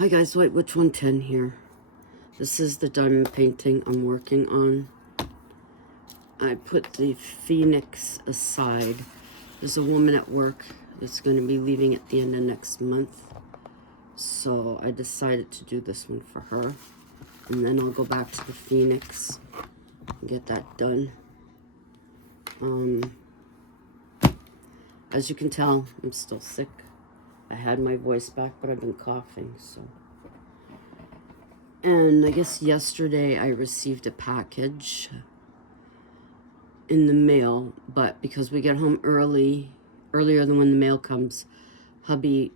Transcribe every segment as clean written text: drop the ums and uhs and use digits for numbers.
Hi guys, Which 110 here. This is the diamond painting I'm working on. I put the Phoenix aside. There's a woman at work that's going to be leaving at the end of next month. So I decided to do this one for her. And then I'll go back to the Phoenix and get that done. As you can tell, I'm still sick. I had my voice back, but I've been coughing, so. And I guess yesterday I received a package in the mail, but because we get home earlier than when the mail comes, hubby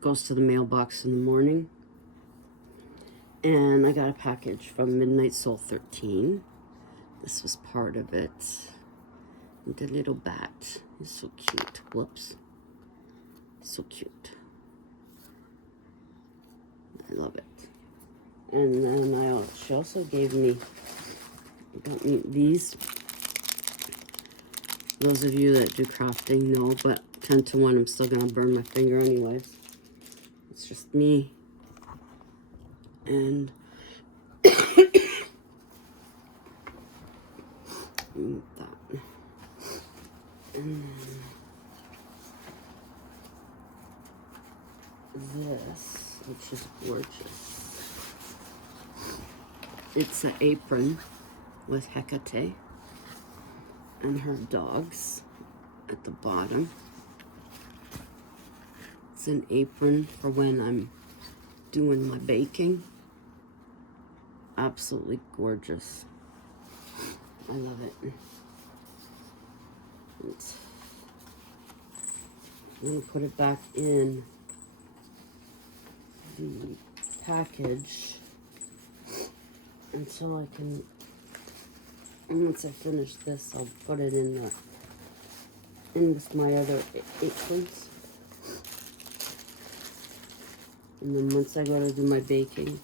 goes to the mailbox in the morning. And I got a package from Midnight Soul 13. This was part of it. And the little bat is so cute. Whoops. So cute. I love it. And then she also got me these. Those of you that do crafting know, but 10 to 1, I'm still going to burn my finger anyways. It's just me. And that. And this, which is gorgeous. It's an apron with Hecate and her dogs at the bottom. It's an apron for when I'm doing my baking. Absolutely gorgeous. I love it. I'm going to put it back in the package until I can, and once I finish this, I'll put it in with my other aprons. And then once I go to do my baking,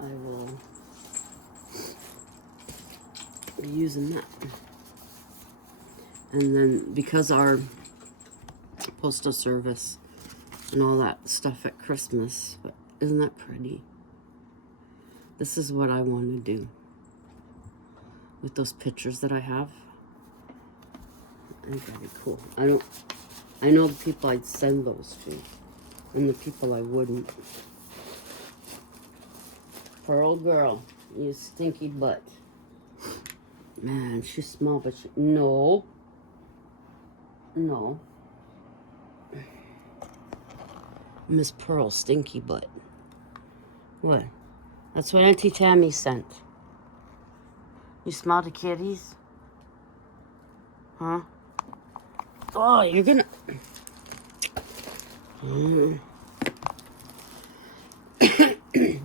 I will be using that. And then because our postal service and all that stuff at Christmas, but isn't that pretty? This is what I want to do with those pictures that I have. I think that'd be cool. I know the people I'd send those to and the people I wouldn't. Pearl girl, you stinky butt. Man, she's small, but no. Miss Pearl, stinky butt. What? That's what Auntie Tammy sent. You smell the kitties? Huh? Oh, you're gonna...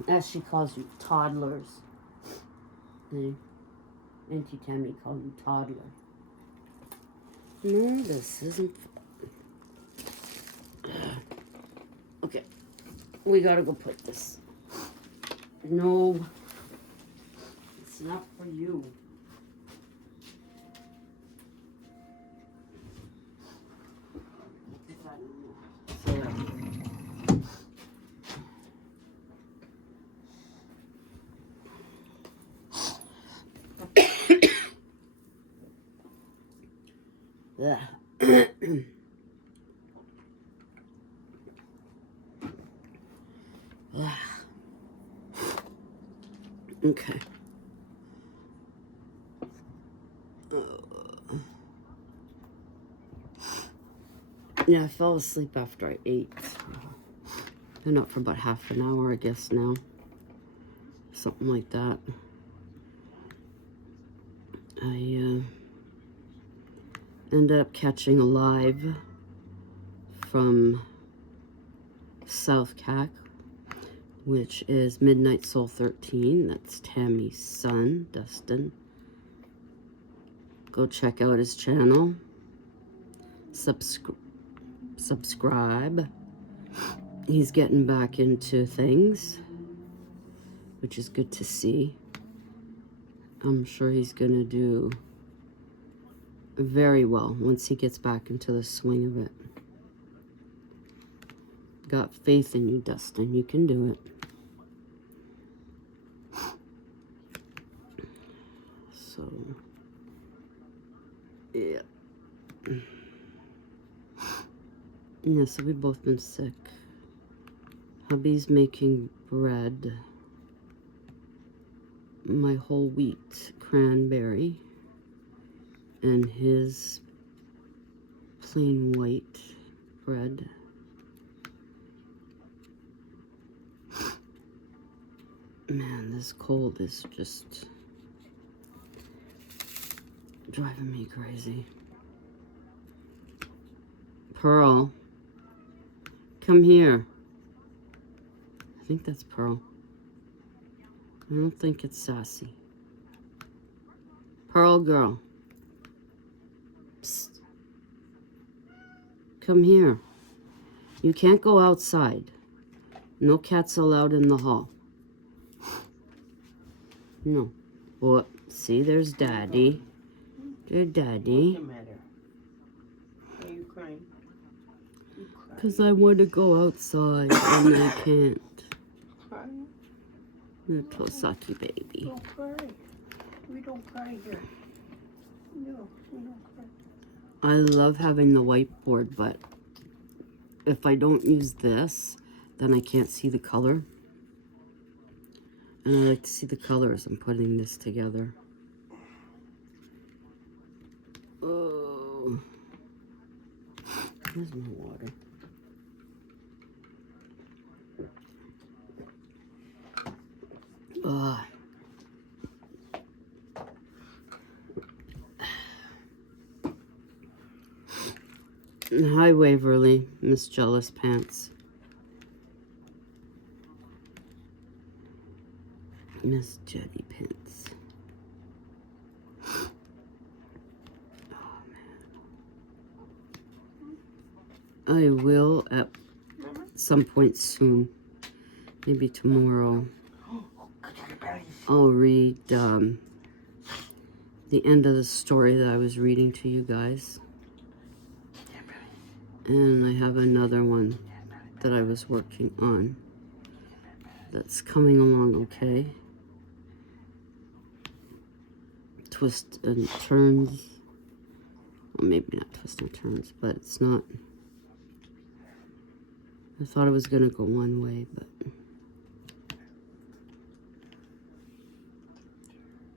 As she calls you, toddlers. Auntie Tammy called you toddler. No, this isn't... Okay. We gotta go put this. No. It's not for you. Yeah. Okay. Yeah, I fell asleep after I ate. Been up for about half an hour, I guess now. Something like that. I ended up catching a live from South Cac, which is Midnight Soul 13. That's Tammy's son, Dustin. Go check out his channel. Subscribe. He's getting back into things, which is good to see. I'm sure he's gonna do very well once he gets back into the swing of it. got faith in you, Dustin. You can do it. So, yeah. Yeah, so we've both been sick. Hubby's making bread. My whole wheat cranberry. And his plain white bread. Man, this cold is just driving me crazy. Pearl, come here. I think that's Pearl. I don't think it's Sassy. Pearl girl. Psst. Come here. You can't go outside. No cats allowed in the hall. No. What? See, there's Daddy. There's Daddy. What's the matter? Why are you crying? Because I want to go outside and I can't. Crying? Little sucky baby. Don't cry. We don't cry here. No, we don't cry. I love having the whiteboard, but if I don't use this, then I can't see the color. And I like to see the colors I'm putting this together. Oh. Where's my water? Ugh. Hi, Waverly, Miss Jealous Pants. Miss Jetty Pants. Oh, man. I will at some point soon. Maybe tomorrow. I'll read the end of the story that I was reading to you guys. And I have another one that I was working on that's coming along okay. Twists and turns. Well, maybe not twists and turns, but it's not. I thought it was going to go one way, but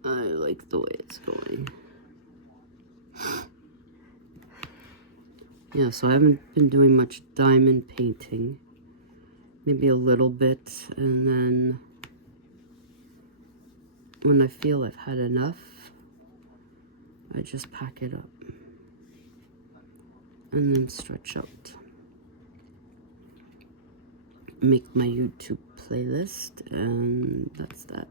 I like the way it's going. Yeah, so I haven't been doing much diamond painting. Maybe a little bit, and then when I feel I've had enough, I just pack it up and then stretch out. Make my YouTube playlist, and that's that.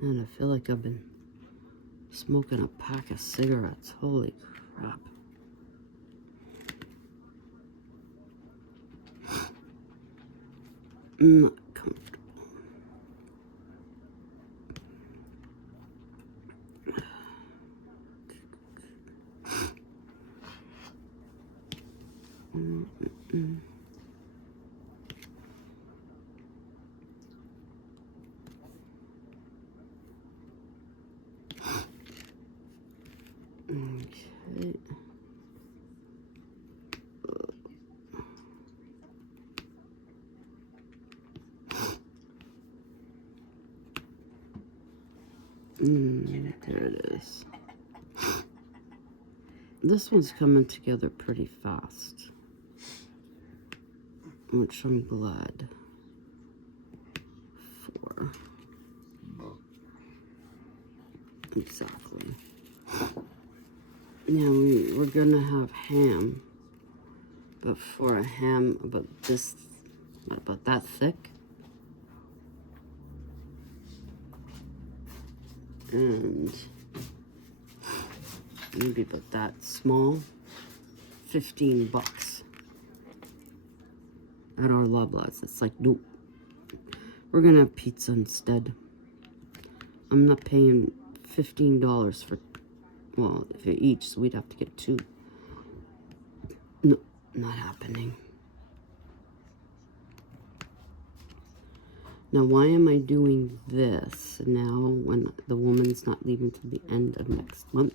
Man, I feel like I've been smoking a pack of cigarettes. Holy crap. Not comfortable. Okay. There it is. This one's coming together pretty fast, which I'm glad for. Exactly. Now we're gonna have ham, but for a ham about that thick, and maybe about that small, 15 bucks at our Loblaws. It's like, nope. We're gonna have pizza instead. I'm not paying $15 for, well, for each, so we'd have to get 2. No, not happening. Now, why am I doing this now when the woman's not leaving till the end of next month?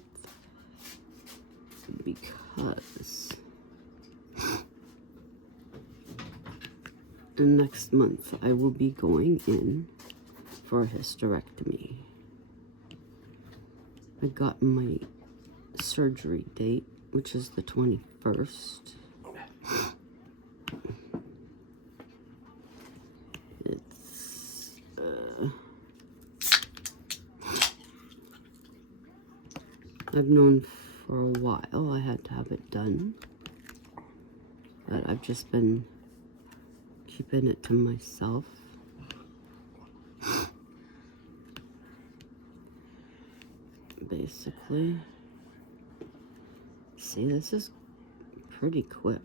Because next month I will be going in for a hysterectomy. I got my surgery date, which is the 21st. I've known for a while I had to have it done, but I've just been keeping it to myself. Basically. See, this is pretty quick.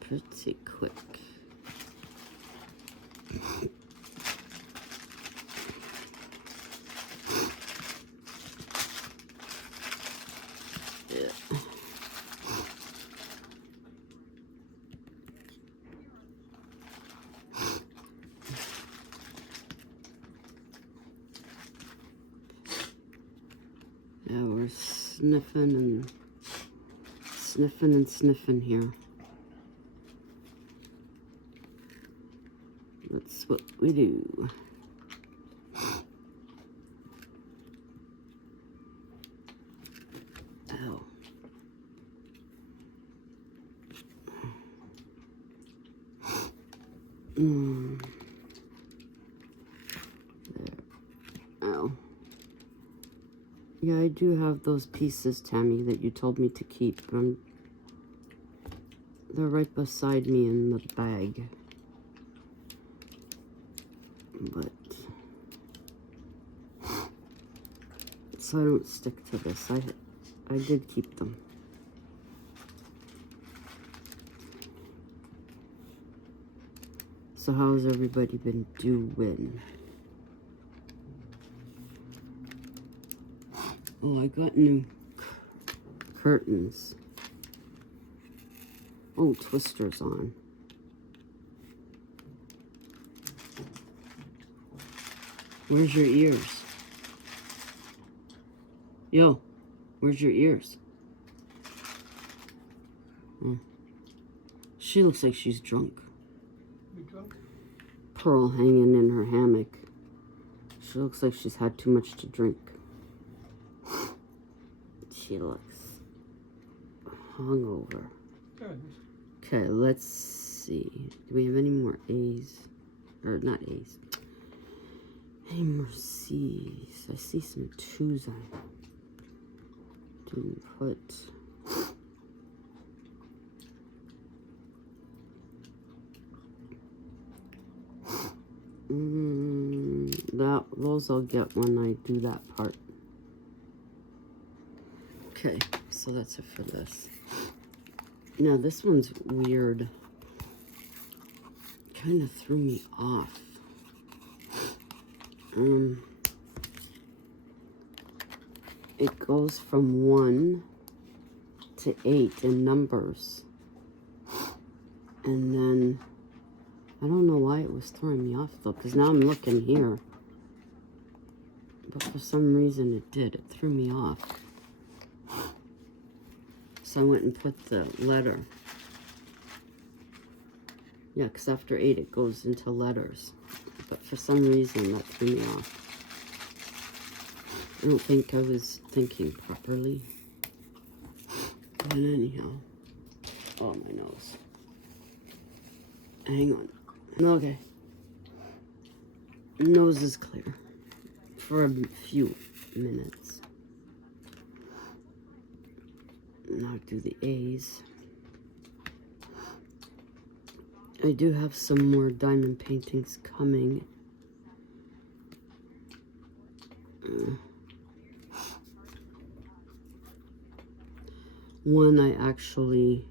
Pretty quick. Yeah, we're sniffing and sniffing here. That's what we do. Ow. There. Ow. Yeah, I do have those pieces, Tammy, that you told me to keep. They're right beside me in the bag. But so I don't stick to this. I did keep them. So how's everybody been doing? Oh, I got new curtains. Oh, twisters on. Where's your ears? Yo, where's your ears? Oh. She looks like she's drunk. You drunk? Pearl hanging in her hammock. She looks like she's had too much to drink. She looks hungover. Good. Okay, let's see. Do we have any more A's? Or not A's. Any more C's? I see some 2's I didn't put. Those I'll get when I do that part. Okay, so that's it for this. Now this one's weird. Kind of threw me off. It goes from 1 to 8 in numbers. And then, I don't know why it was throwing me off though, because now I'm looking here. But for some reason it did. It threw me off. So I went and put the letter. Yeah, because after 8 it goes into letters. But for some reason that threw me off. I don't think I was thinking properly. But anyhow. Oh, my nose. Hang on. Okay. Nose is clear. For a few minutes. Now do the A's. I do have some more diamond paintings coming. One I actually,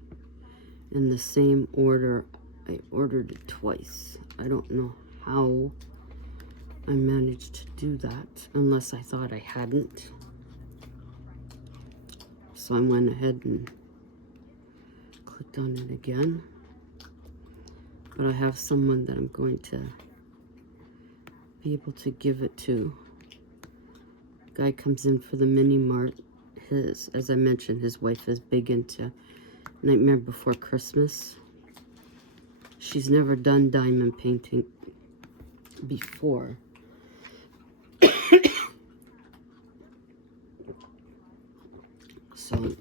in the same order, I ordered it twice. I don't know how I managed to do that, unless I thought I hadn't. So I went ahead and clicked on it again. But I have someone that I'm going to be able to give it to. Guy comes in for the mini mart. As I mentioned, his wife is big into Nightmare Before Christmas. She's never done diamond painting before. So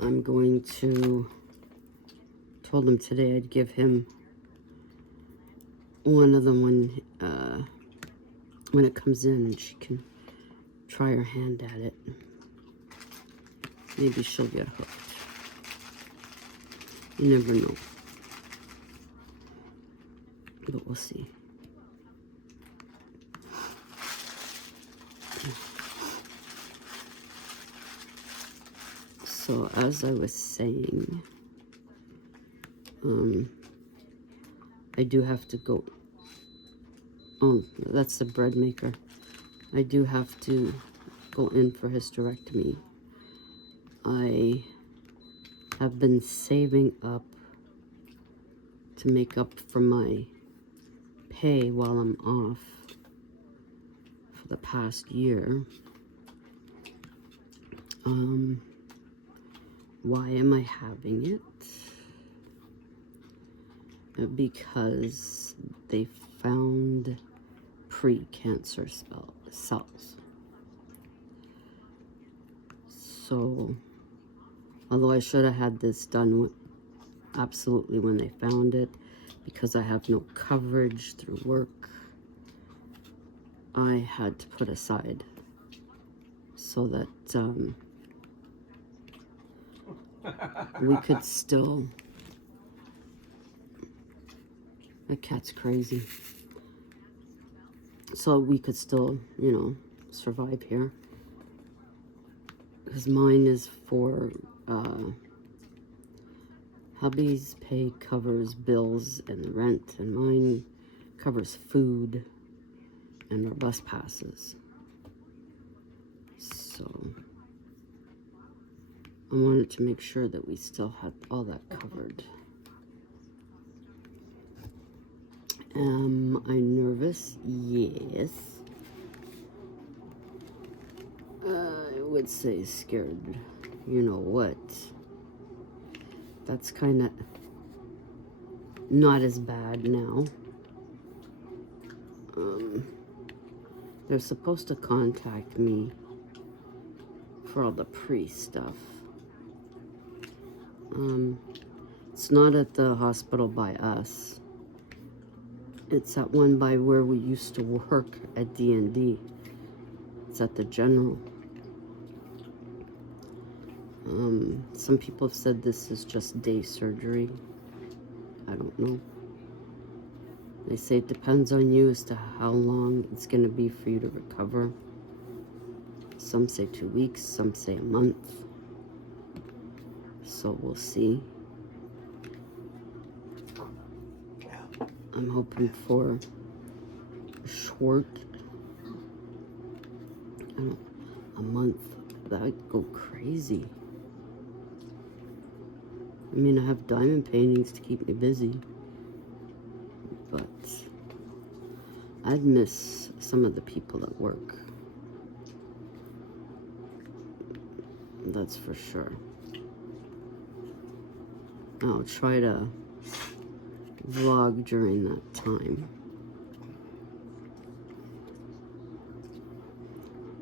I'm going to, told him today I'd give him one of them when it comes in, and she can try her hand at it. Maybe she'll get hooked. You never know. But we'll see. So as I was saying, I do have to go. Oh, that's the bread maker. I do have to go in for hysterectomy. I have been saving up to make up for my pay while I'm off for the past year. Why am I having it? Because they found pre-cancer cells. So, although I should have had this done absolutely when they found it, because I have no coverage through work, I had to put aside so that we could still, the cat's crazy, so we could still, you know, survive here. Because mine is for hubby's pay covers bills and rent, and mine covers food and our bus passes. So I wanted to make sure that we still had all that covered. Am I nervous? Yes. I would say scared. You know what? That's kind of not as bad now. They're supposed to contact me for all the pre-stuff. It's not at the hospital by us. It's at one by where we used to work at D&D. It's at the General. Some people have said this is just day surgery. I don't know. They say it depends on you as to how long it's going to be for you to recover. Some say 2 weeks, some say a month. So we'll see. I'm hoping for a short, a month. That would go crazy. I mean, I have diamond paintings to keep me busy, but I'd miss some of the people at work. That's for sure. I'll try to vlog during that time.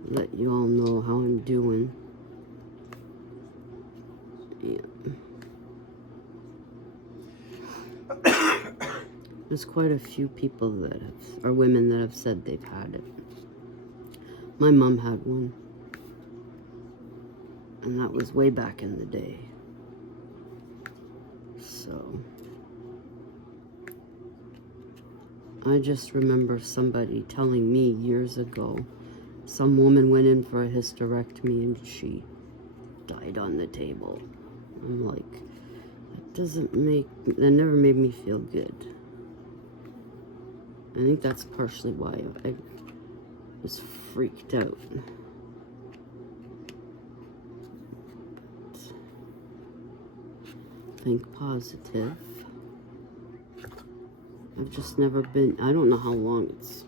Let you all know how I'm doing. Yeah. There's quite a few people that have, or women that have said they've had it. My mom had one. And that was way back in the day. So I just remember somebody telling me years ago, some woman went in for a hysterectomy and she died on the table. I'm like, that never made me feel good. I think that's partially why I was freaked out. But think positive. I've just never been, I don't know how long it's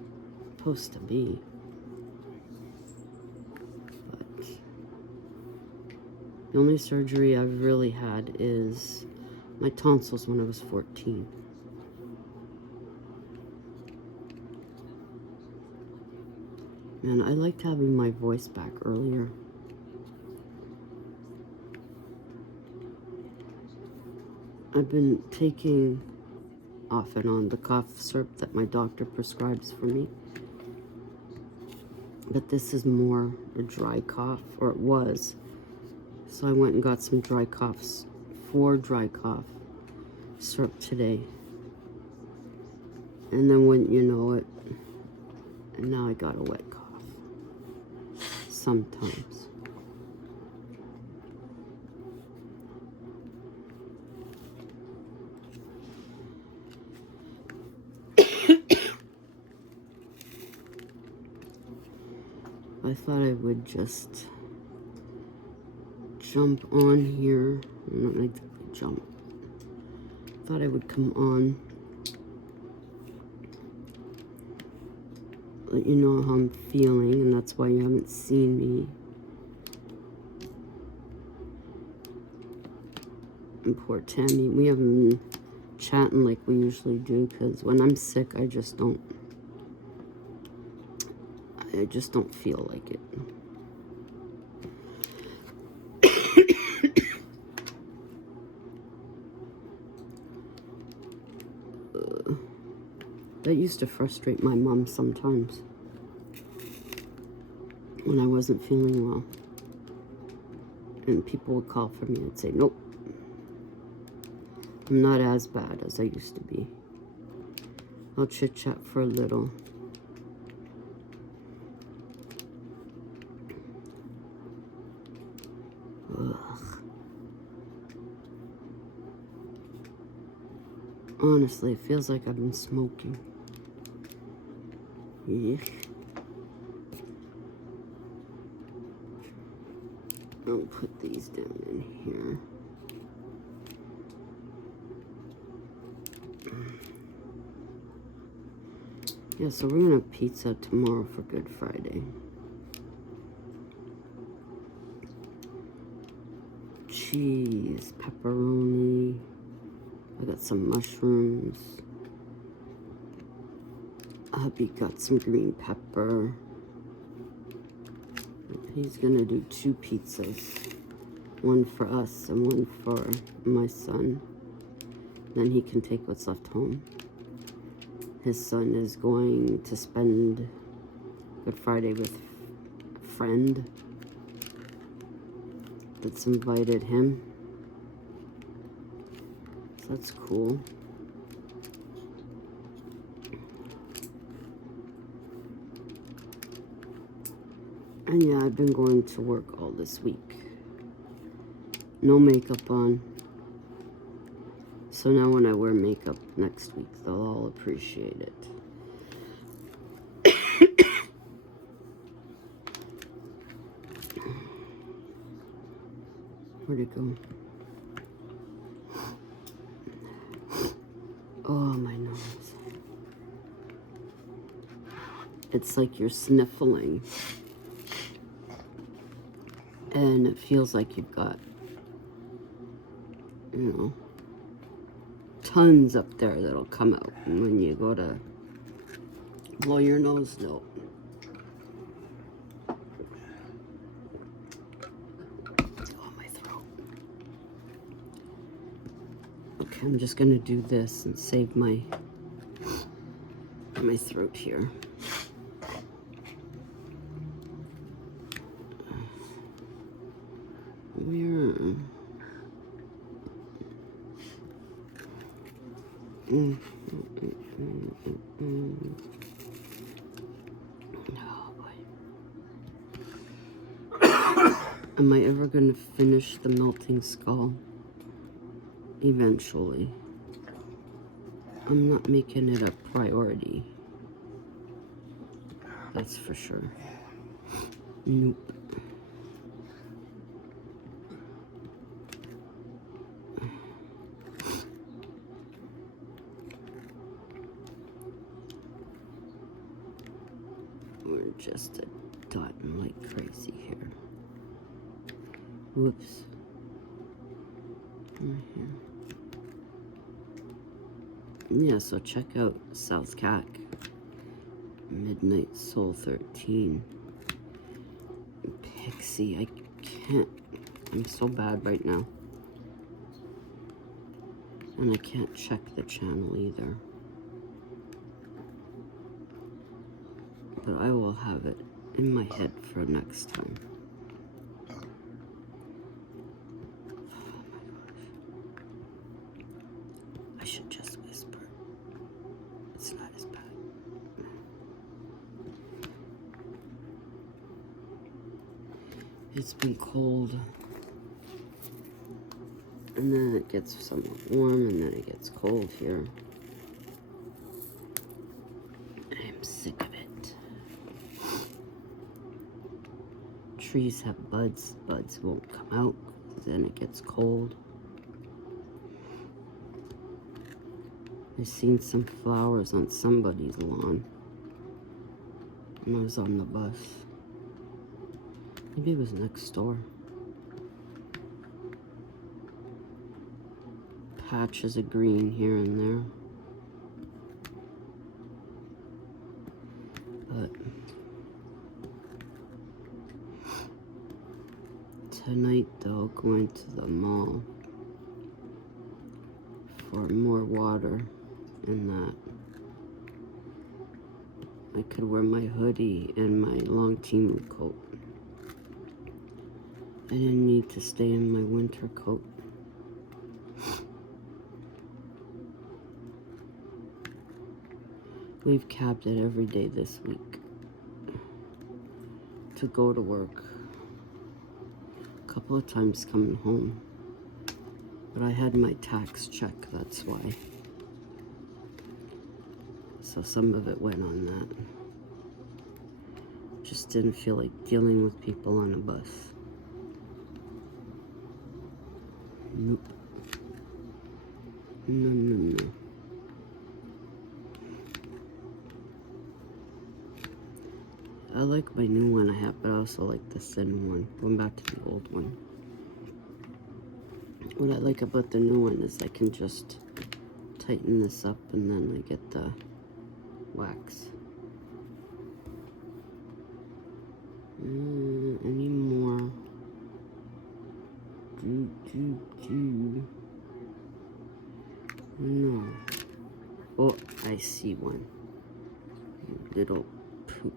supposed to be. But the only surgery I've really had is my tonsils when I was 14. Man, I liked having my voice back earlier. I've been taking off and on the cough syrup that my doctor prescribes for me. But this is more a dry cough, or it was. So I went and got some dry cough syrup today. And then wouldn't you know it, and now I got a wet cough. Sometimes. I thought I would just jump on here. Not exactly jump. Thought I would come on, let you know how I'm feeling, and that's why you haven't seen me. And poor Tammy, we haven't been chatting like we usually do, because when I'm sick, I just don't feel like it. That used to frustrate my mom sometimes when I wasn't feeling well. And people would call for me and say, nope, I'm not as bad as I used to be. I'll chit-chat for a little. Ugh. Honestly, it feels like I've been smoking. Yuck. I'll put these down in here. Yeah, so we're gonna have pizza tomorrow for Good Friday. Cheese, pepperoni. I got some mushrooms. Hubby got some green pepper. He's gonna do 2 pizzas. One for us and one for my son. Then he can take what's left home. His son is going to spend Good Friday with a friend that's invited him. So that's cool. And yeah, I've been going to work all this week. No makeup on. So now when I wear makeup next week, they'll all appreciate it. Where'd it go? Oh, my nose. It's like you're sniffling. And it feels like you've got, you know, tons up there that'll come out when you go to blow your nose out. Oh, my throat. Okay, I'm just gonna do this and save my throat here. Where? Oh boy. Am I ever going to finish the melting skull? Eventually. I'm not making it a priority. That's for sure. Nope. We're just dotting like crazy here. Whoops. Right here. Yeah, so check out South Cac. Midnight Soul 13. Pixie, I can't. I'm so bad right now. And I can't check the channel either. But I will have it in my head for next time. Oh my gosh. I should just whisper. It's not as bad. It's been cold. And then it gets somewhat warm, and then it gets cold here. I'm sick of it. Trees have buds. Buds won't come out. Then it gets cold. I've seen some flowers on somebody's lawn when I was on the bus. Maybe it was next door. Patches of green here and there. But tonight, though, going to the mall for more water and that. I could wear my hoodie and my long team coat. I didn't need to stay in my winter coat. We've cabbed it every day this week to go to work. A couple of times coming home. But I had my tax check, that's why. So some of it went on that. Just didn't feel like dealing with people on a bus. Nope. No. I like my new one I have, but I also like the thin one. Going back to the old one. What I like about the new one is I can just tighten this up and then I get the wax. Any more? No. Oh, I see one. You little poop.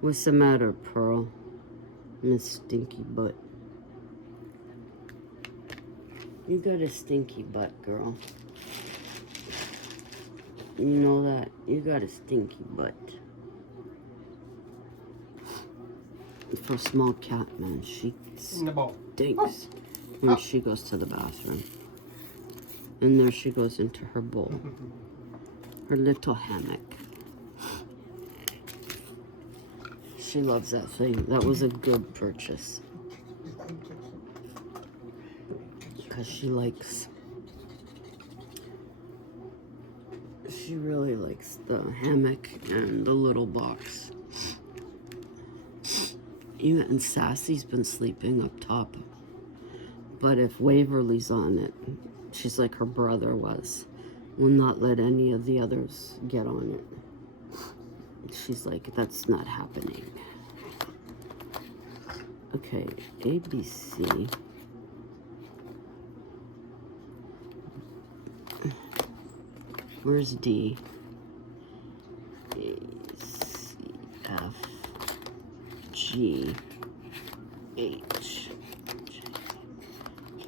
What's the matter, Pearl? Miss Stinky Butt. You got a stinky butt, girl. You know that. You got a stinky butt. For a small cat, man, she stinks when she goes to the bathroom. And there she goes into her bowl. Her little hammock. She loves that thing. That was a good purchase. Because she really likes the hammock and the little box. Even Sassy's been sleeping up top. But if Waverly's on it, she's like her brother was, will not let any of the others get on it. She's like, that's not happening. Okay, ABC. Where's D? A, C, F, G, H, J, K.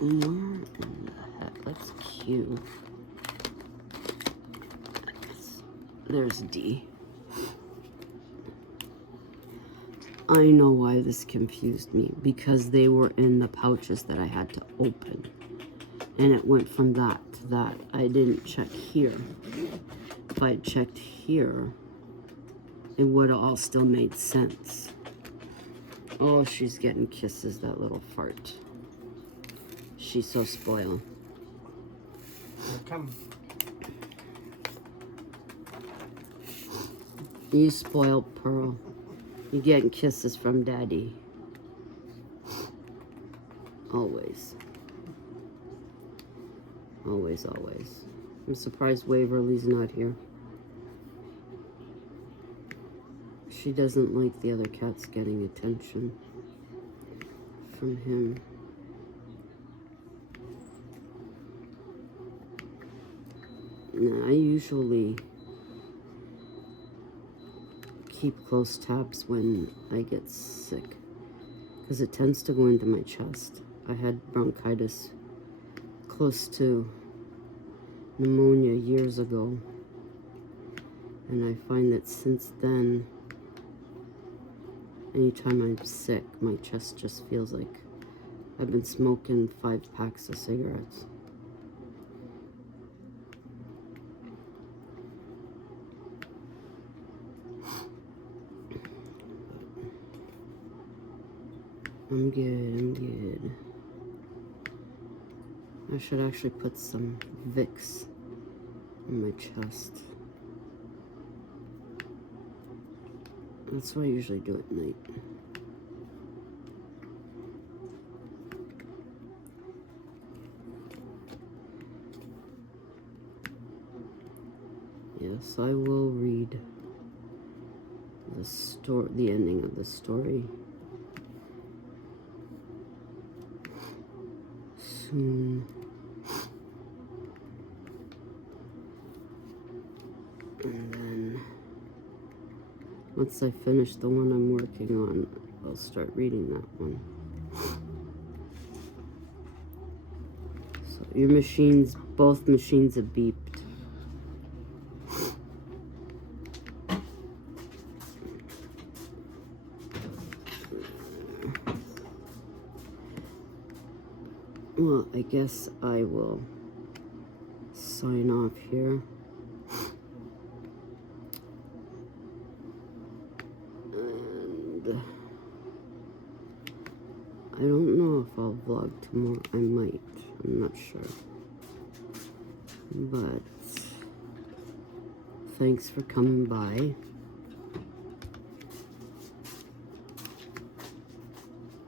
Where in the heck? That's Q. There's D. I know why this confused me. Because they were in the pouches that I had to open. And it went from that to that. I didn't check here. If I had checked here, it would have all still made sense. Oh, she's getting kisses, that little fart. She's so spoiled. Come. You spoiled Pearl. You getting kisses from Daddy. Always. Always, always. I'm surprised Waverly's not here. She doesn't like the other cats getting attention from him. Nah, I usually keep close tabs when I get sick because it tends to go into my chest. I had bronchitis close to pneumonia years ago, and I find that since then, anytime I'm sick, my chest just feels like I've been smoking 5 packs of cigarettes. I'm good, I'm good. I should actually put some Vicks on my chest. That's what I usually do at night. Yes, I will read the ending of the story soon. And then once I finish the one I'm working on, I'll start reading that one. So your machines, both machines have beeped. Well, I guess I will sign off here. And I don't know if I'll vlog tomorrow. I might. I'm not sure. But thanks for coming by.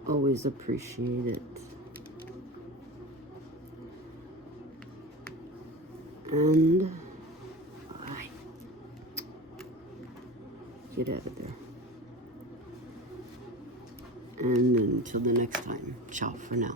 Always appreciate it. And bye. Get out of there. And until the next time, ciao for now.